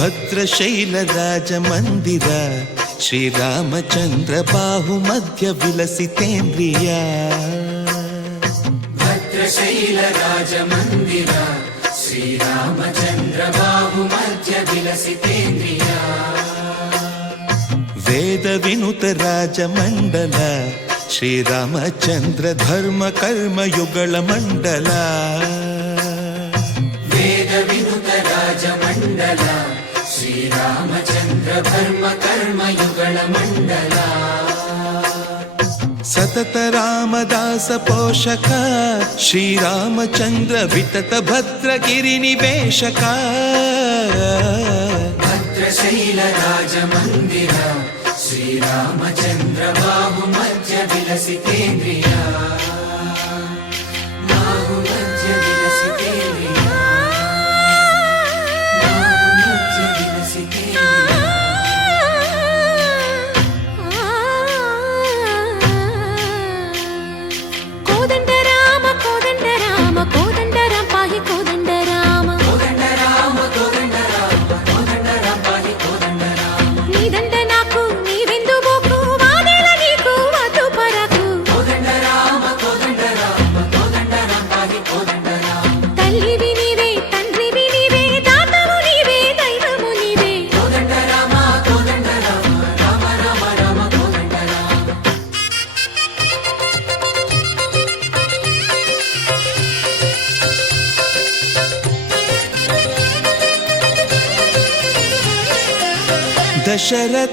ಭದ್ರಶೈಲ ರಾಜ ಮಂದಿರ ಶ್ರೀರಾಮಚಂದ್ರ ಬಾಹು ಮಧ್ಯ ವಿಲಸಿತೇಂದ್ರಿಯ ಭದ್ರಶೈಲ ರಾಜ ಮಂದಿರ ಶ್ರೀರಾಮಚಂದ್ರ ಬಾಹು ಮಧ್ಯ ವಿಲಸಿತೇಂದ್ರಿಯ ವೇದ ವಿನುತ ರಾಜ ಮಂಡಲ ಶ್ರೀರಾಮಚಂದ್ರ ಧರ್ಮ ಕರ್ಮ ಯುಗಳ ಮಂಡಲ ವೇದ ವಿನುತ ರಾಜ ಮಂಡಲ ಶ್ರೀರಾಮಚಂದ್ರ ಧರ್ಮ ಕರ್ಮ ಯುಗಳ ಮಂಡಲ ಸತತ ರಾಮದಾಸ ಪೋಷಕ ಶ್ರೀರಾಮಚಂದ್ರ ವಿತತ ಭದ್ರಗಿರಿ ನಿವೇಶಕ ಭದ್ರಶೈಲ ರಾಜ ಮಂದಿರ ಶ್ರೀರಾಮಚಂದ್ರ ಬಾಹು ಮಧ್ಯ ವಿಲಸಿತೇಂದ್ರಿಯ ಬಾಹು ಮಧ್ಯ ವಿಲಸಿತೇಂದ್ರಿಯ ಬಾಹು ಮಧ್ಯ ವಿಲಸಿತೇಂದ್ರಿಯ ಕೋದಂಡ ರಾಮ ಕೋದಂಡ ರಾಮ ಕೋದಂಡ ರಾಮ ಪಾಹಿ ಕೋದಂಡ ರಾಮ ಕೋದಂಡ ರಾಮ ಕೋದಂಡ ರಾಮ ಕೋದಂಡ ರಾಮ ಪಾಹಿ ಕೋದಂಡ ರಾಮ ನೀದಂಡ ನಾಕು ನೀವೆಂದು ಬೋಕು ವಾದೇಲ ನೀಕು ವಾತು ಪರಕು ಕೋದಂಡ ರಾಮ ಕೋದಂಡ ರಾಮ ಕೋದಂಡ ರಾಮ ಪಾಹಿ ಕೋದಂಡ ರಾಮ ತಲ್ಲಿವಿ ನೀವೇ ತಂದ್ರಿವಿ ನೀವೇ ದಾತವು ನೀವೇ ದೈವವು ನೀವೇ ಕೋದಂಡ ರಾಮ ಕೋದಂಡ ರಾಮ ರಾಮ ರಾಮ ರಾಮ ಕೋದಂಡ ರಾಮ ದಶರಥ